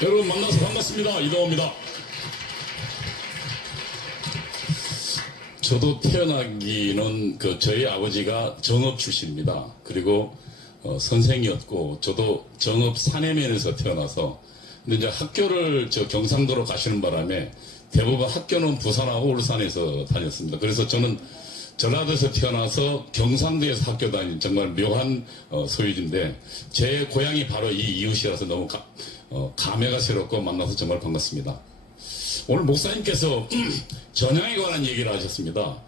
여러분 만나서 반갑습니다. 이동호입니다. 저도 태어나기는 저희 아버지가 정업 출신입니다. 그리고 선생이었고 저도 정업 사내면에서 태어나서 근데 이제 학교를 경상도로 가시는 바람에 대부분 학교는 부산하고 울산에서 다녔습니다. 그래서 저는 전라도에서 태어나서 경상도에서 학교 다닌 정말 묘한 소유지인데 제 고향이 바로 이 이웃이라서 너무 감회가 새롭고 만나서 정말 반갑습니다. 오늘 목사님께서 전향에 관한 얘기를 하셨습니다.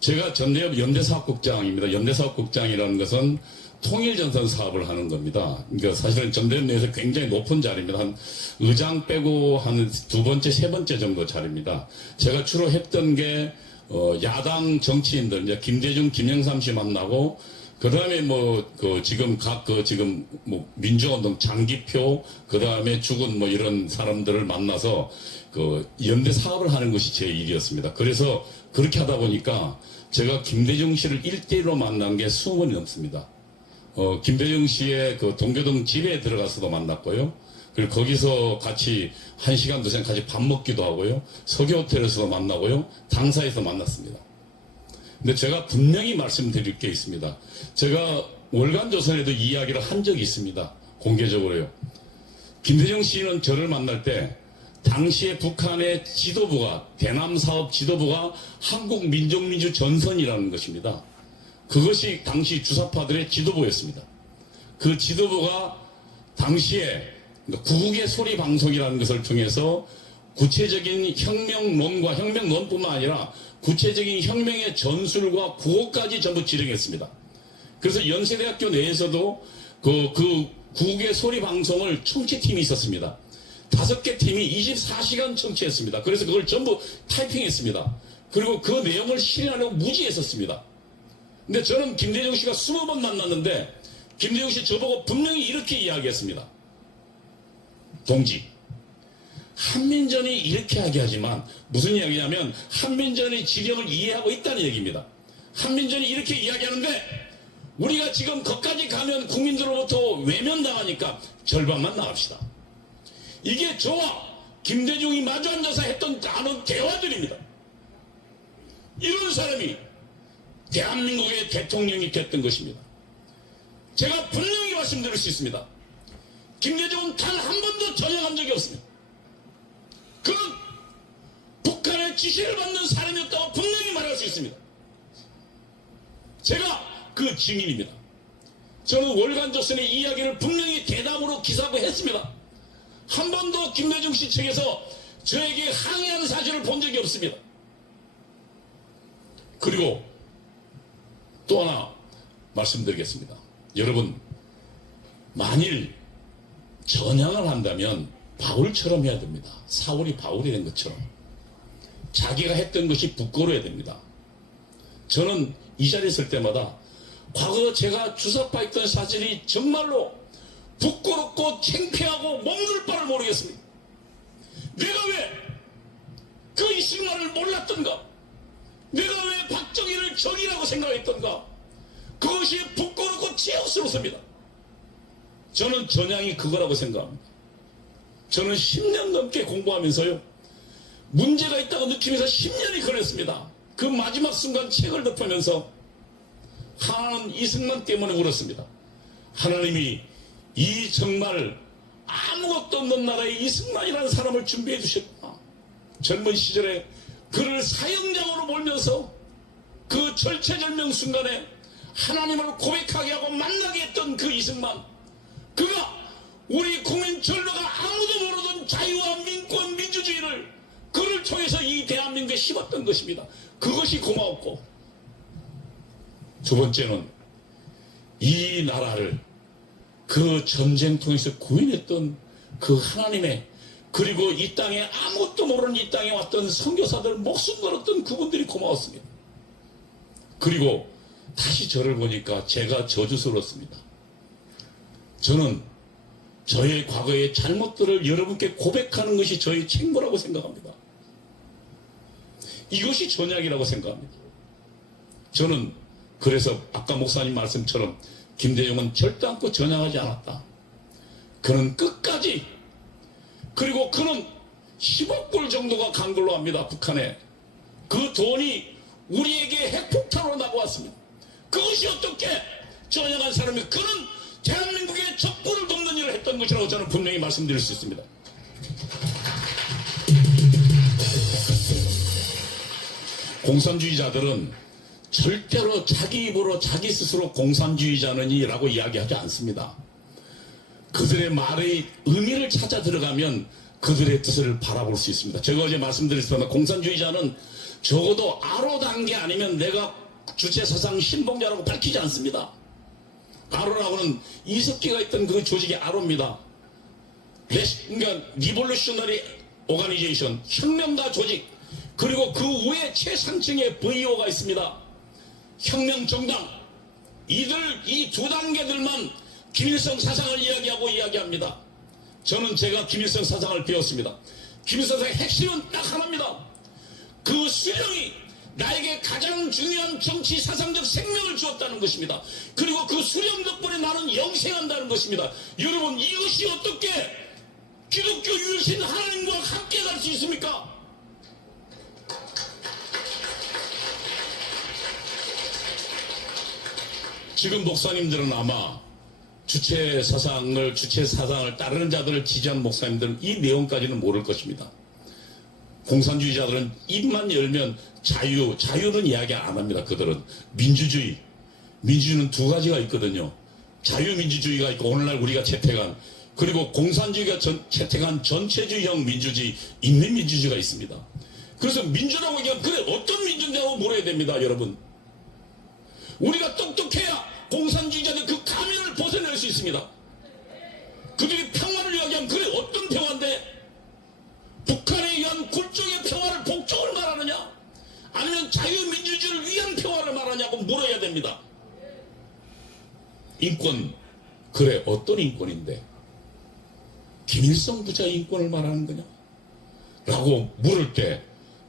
제가 전대협 연대사업국장입니다. 연대사업국장이라는 것은 통일전선 사업을 하는 겁니다. 그러니까 사실은 전대협 내에서 굉장히 높은 자리입니다. 한 의장 빼고 한 두 번째, 세 번째 정도 자리입니다. 제가 주로 했던 게 야당 정치인들, 이제 김대중, 김영삼 씨 만나고, 그 다음에 지금 민주운동 장기표, 그 다음에 죽은 이런 사람들을 만나서 연대 사업을 하는 것이 제 일이었습니다. 그래서 그렇게 하다 보니까 제가 김대중 씨를 1대1로 만난 게 20번이 넘습니다. 김대중 씨의 동교동 집에 들어가서도 만났고요. 그리고 거기서 같이 1시간, 2시간 같이 밥 먹기도 하고요. 서교호텔에서도 만나고요. 당사에서 만났습니다. 근데 제가 분명히 말씀드릴 게 있습니다. 제가 월간조선에도 이 이야기를 한 적이 있습니다. 공개적으로요. 김대중 씨는 저를 만날 때 당시에 북한의 지도부가 대남사업 지도부가 한국민족민주전선이라는 것입니다. 그것이 당시 주사파들의 지도부였습니다. 그 지도부가 당시에 구국의 소리 방송이라는 것을 통해서 구체적인 혁명론과 혁명론뿐만 아니라 구체적인 혁명의 전술과 구호까지 전부 지령했습니다. 그래서 연세대학교 내에서도 그 구국의 소리 방송을 청취팀이 있었습니다. 5개 팀이 24시간 청취했습니다. 그래서 그걸 전부 타이핑했습니다. 그리고 그 내용을 실행하려고 무지했었습니다. 근데 저는 김대중 씨가 20번 만났는데 김대중 씨 저보고 분명히 이렇게 이야기했습니다. 동지, 한민전이 이렇게 이야기하지만 무슨 이야기냐면 한민전의 지령을 이해하고 있다는 얘기입니다. 한민전이 이렇게 이야기하는데 우리가 지금 거기까지 가면 국민들로부터 외면당하니까 절반만 나갑시다. 이게 저와 김대중이 마주 앉아서 했던 나눈 대화들입니다. 이런 사람이 대한민국의 대통령이 됐던 것입니다. 제가 분명히 말씀드릴 수 있습니다. 김대중은 단 한 번도 전향한 적이 없습니다. 그는 북한의 지시를 받는 사람이었다고 분명히 말할 수 있습니다. 제가 그 증인입니다. 저는 월간조선의 이야기를 분명히 대담으로 기사하고 했습니다. 한 번도 김대중 씨 측에서 저에게 항의하는 사실을 본 적이 없습니다. 그리고 또 하나 말씀드리겠습니다. 여러분, 만일 전향을 한다면 바울처럼 해야 됩니다. 사울이 바울이 된 것처럼 자기가 했던 것이 부끄러워야 됩니다. 저는 이 자리에 있을 때마다 과거 제가 주사파 있던 사실이 정말로 부끄럽고 창피하고 몸둘 바를 모르겠습니다. 내가 왜 그 이승만을 몰랐던가? 내가 왜 박정희를 적이라고 생각했던가? 그것이 부끄럽고 치욕스럽습니다. 저는 전향이 그거라고 생각합니다. 저는 10년 넘게 공부하면서요, 문제가 있다고 느끼면서 10년이 걸렸습니다. 그 마지막 순간 책을 덮으면서 하나는 이승만 때문에 울었습니다. 하나님이 이 정말 아무것도 없는 나라에 이승만이라는 사람을 준비해 주셨구나. 젊은 시절에 그를 사형장으로 몰면서 그 절체절명 순간에 하나님을 고백하게 하고 만나게 했던 그 이승만, 그가 우리 국민 전로가 아무도 모르던 자유와 민권 민주주의를 그를 통해서 이 대한민국에 심었던 것입니다. 그것이 고마웠고, 두 번째는 이 나라를 그 전쟁 통해서 구원했던 그 하나님의, 그리고 이 땅에 아무것도 모르는 이 땅에 왔던 선교사들 목숨 걸었던 그분들이 고마웠습니다. 그리고 다시 저를 보니까 제가 저주스러웠습니다. 저는 저의 과거의 잘못들을 여러분께 고백하는 것이 저의 책무라고 생각합니다. 이것이 전향이라고 생각합니다. 저는 그래서 아까 목사님 말씀처럼 김대중은 절대 않고 전향하지 않았다. 그는 끝까지 그리고 그는 10억 불 정도가 간 걸로 합니다. 북한에. 그 돈이 우리에게 핵폭탄으로 나고왔습니다. 그것이 어떻게 전향한 사람이 그는 대한민국의 적군을 돕는 일을 했던 것이라고 저는 분명히 말씀드릴 수 있습니다. 공산주의자들은 절대로 자기 입으로 자기 스스로 공산주의자느니라고 이야기하지 않습니다. 그들의 말의 의미를 찾아 들어가면 그들의 뜻을 바라볼 수 있습니다. 제가 어제 말씀드렸습니다. 공산주의자는 적어도 아로 단계 아니면 내가 주체사상 신봉자라고 밝히지 않습니다. 아로라고는 이석기가 있던 그 조직이 아로입니다. 그러니까 리볼루셔너리 오가니제이션, 혁명가 조직, 그리고 그 위에 최상층의 VO가 있습니다. 혁명정당. 이 두 단계들만 김일성 사상을 이야기합니다. 저는 제가 김일성 사상을 배웠습니다. 김일성 사상의 핵심은 딱 하나입니다. 그 수령이 나에게 가장 중요한 정치 사상적 생명을 주었다는 것입니다. 그리고 그 수령 덕분에 나는 영생한다는 것입니다. 여러분, 이것이 어떻게 기독교 유일신 하나님과 함께 갈 수 있습니까? 지금 목사님들은 아마 주체 사상을 따르는 자들을 지지하는 목사님들은 이 내용까지는 모를 것입니다. 공산주의자들은 입만 열면 자유는 이야기 안 합니다. 그들은 민주주의는 두 가지가 있거든요. 자유민주주의가 있고 오늘날 우리가 채택한, 그리고 공산주의가 채택한 전체주의형 민주주의, 인민민주주의가 있습니다. 그래서 민주라고 얘기하면 그래 어떤 민주인데라고 물어야 됩니다. 여러분, 우리가 똑똑해야 공산주의자들 그 가면을 벗어낼 수 있습니다. 그들이 평화를 이야기하면 그래 어떤 평화인데, 북한에 의한 굴종의 평화를 복종을 말하느냐 아니면 자유민주주의를 위한 평화를 말하냐고 물어야 됩니다. 인권, 그래 어떤 인권인데 김일성 부자의 인권을 말하는 거냐 라고 물을 때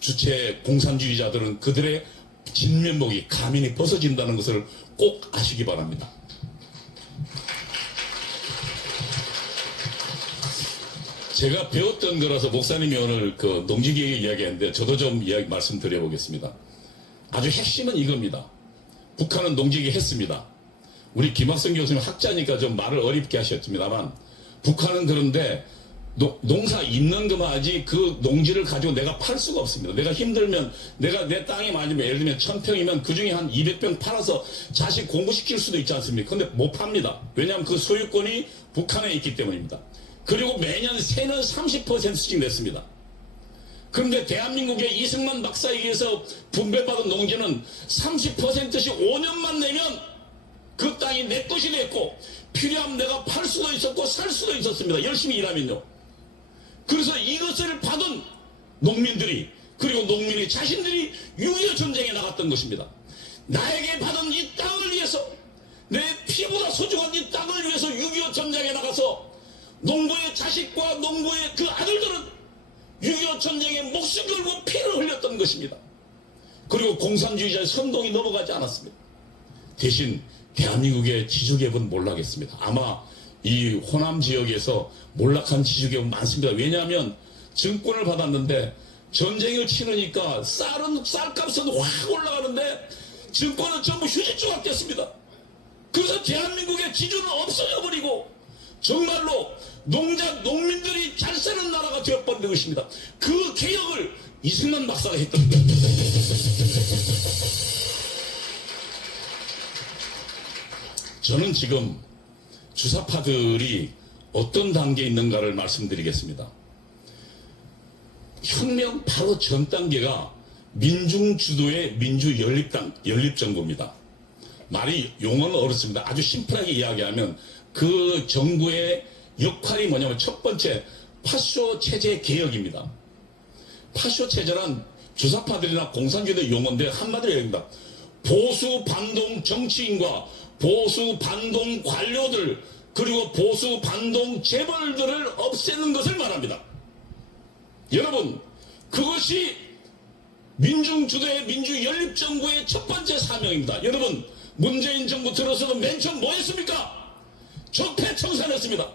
주체 공산주의자들은 그들의 진면목이 가면이 벗어진다는 것을 꼭 아시기 바랍니다. 제가 배웠던 거라서 목사님이 오늘 그 농지기획 이야기했는데 저도 좀 말씀드려 보겠습니다. 아주 핵심은 이겁니다. 북한은 농지기획 했습니다. 우리 김학성 교수님 학자니까 좀 말을 어렵게 하셨습니다만, 북한은 그런데 농사 있는 것만 하지 그 농지를 가지고 내가 팔 수가 없습니다. 내가 힘들면 내가 내 땅이 많으면 예를 들면 1000평이면 그 중에 한 200평 팔아서 자식 공부시킬 수도 있지 않습니까? 근데 못 팝니다. 왜냐하면 그 소유권이 북한에 있기 때문입니다. 그리고 매년 세는 30%씩 냈습니다. 그런데 대한민국의 이승만 박사에 의해서 분배받은 농지는 30%씩 5년만 내면 그 땅이 내 것이 됐고, 필요하면 내가 팔 수도 있었고 살 수도 있었습니다. 열심히 일하면요. 그래서 이것을 받은 농민들이, 그리고 농민의 자신들이 6.25 전쟁에 나갔던 것입니다. 나에게 받은 이 땅을 위해서, 내 피보다 소중한 이 땅을 위해서 6.25 전쟁에 나가서 농부의 자식과 농부의 그 아들들은 6.25 전쟁에 목숨 걸고 피를 흘렸던 것입니다. 그리고 공산주의자의 선동이 넘어가지 않았습니다. 대신 대한민국의 지주계급은 몰락했습니다. 아마 이 호남 지역에서 몰락한 지주계급 많습니다. 왜냐하면 증권을 받았는데 전쟁을 치르니까 쌀값은 확 올라가는데 증권은 전부 휴지 조각 됐습니다. 그래서 대한민국의 지주는 없어져 버리고 정말로 농민들이 잘 사는 나라가 되어버린 것입니다. 그 개혁을 이승만 박사가 했던 거예요. 저는 지금 주사파들이 어떤 단계에 있는가를 말씀드리겠습니다. 혁명 바로 전 단계가 민중주도의 민주연립정부입니다. 말이 용어는 어렵습니다. 아주 심플하게 이야기하면 그 정부의 역할이 뭐냐면 첫 번째 파쇼 체제 개혁입니다. 파쇼 체제란 주사파들이나 공산주의의 용어인데 한마디로 얘기합니다. 보수 반동 정치인과 보수 반동 관료들, 그리고 보수 반동 재벌들을 없애는 것을 말합니다. 여러분, 그것이 민중주도의 민주연립정부의 첫 번째 사명입니다. 여러분, 문재인 정부 들어서도 맨 처음 뭐 했습니까? 적폐청산했습니다.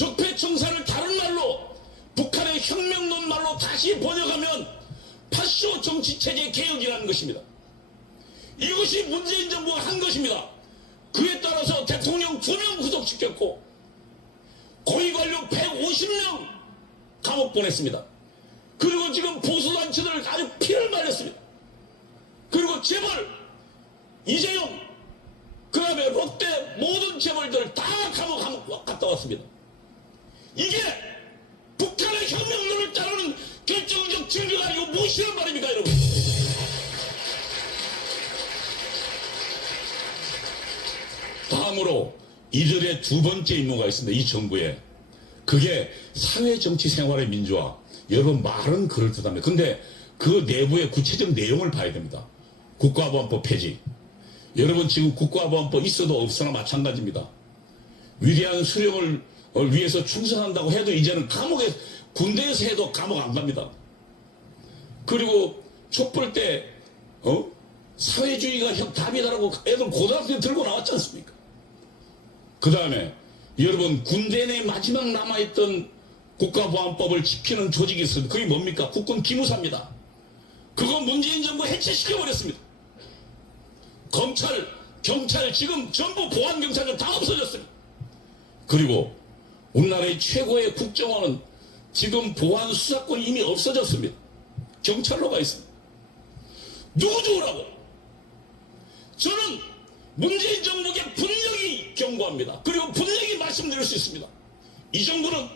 적폐청산을 다른 말로 북한의 혁명론 말로 다시 번역하면 파쇼 정치체제 개혁이라는 것입니다. 이것이 문재인 정부가 한 것입니다. 그에 따라서 대통령 2명 구속시켰고 고위관료 150명 감옥 보냈습니다. 그리고 지금 보수단체들 아주 피를 말렸습니다. 그리고 재벌 이재용 그 다음에 롯데 모든 재벌들 다 감옥 갔다 왔습니다. 이게 북한의 혁명론을 따르는 결정적 증거가 아니고 무엇이란 말입니까 여러분. 다음으로 이들의 두 번째 임무가 있습니다. 이 정부에. 그게 사회정치생활의 민주화. 여러분 말은 그럴듯합니다. 근데 그 내부의 구체적 내용을 봐야 됩니다. 국가보안법 폐지. 여러분 지금 국가보안법 있어도 없으나 마찬가지입니다. 위대한 수령을 위해서 충성한다고 해도 이제는 감옥에 군대에서 해도 감옥 안 갑니다. 그리고 촛불 때 사회주의가 답이다라고 애들 고등학교 들고 나왔지 않습니까? 그 다음에 여러분 군대 내 마지막 남아있던 국가보안법을 지키는 조직이 있습니다. 그게 뭡니까? 국군 기무사입니다. 그거 문재인 정부 해체시켜버렸습니다. 검찰, 경찰 지금 전부 보안경찰들 다 없어졌습니다. 그리고 우리나라의 최고의 국정원은 지금 보안 수사권이 이미 없어졌습니다. 경찰로 가 있습니다. 누구 좋으라고? 저는 문재인 정부에게 분명히 경고합니다. 그리고 분명히 말씀드릴 수 있습니다. 이 정부는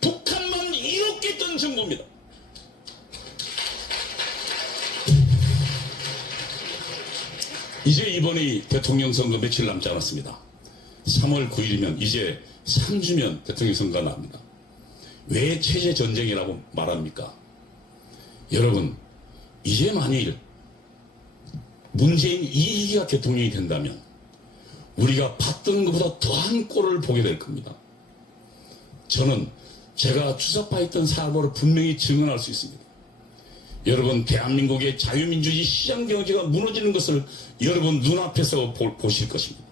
북한만 이롭게 했던 정부입니다. 이제 이번이 대통령 선거 며칠 남지 않았습니다. 3월 9일이면 이제 3주면 대통령 선거가 납니다. 왜 체제 전쟁이라고 말합니까? 여러분 이제 만일 문재인 2기가 대통령이 된다면 우리가 봤던 것보다 더한 꼴을 보게 될 겁니다. 저는 제가 주석파했던 사고를 분명히 증언할 수 있습니다. 여러분 대한민국의 자유민주주의 시장경제가 무너지는 것을 여러분 눈앞에서 보실 것입니다.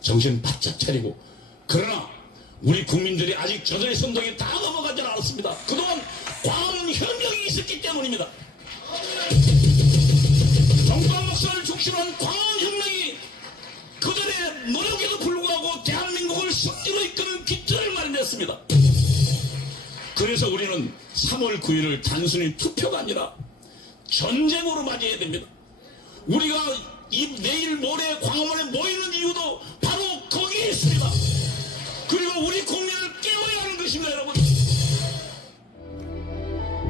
정신 바짝 차리고. 그러나 우리 국민들이 아직 저들의 선동에 다 넘어가지 않았습니다. 그동안 광화문 혁명이 있었기 때문입니다. 정광 목사를 중심으로 한 광화문 혁명이 그들의 노력에도 불구하고 대한민국을 승리로 이끄는 기틀을 마련했습니다. 그래서 우리는 3월 9일을 단순히 투표가 아니라 전쟁으로 맞이해야 됩니다. 우리가 내일 모레 광화문에 모이는 이유도 바로 거기에 있습니다. 그리고 우리 국민을 깨워야 하는 것입니다, 여러분.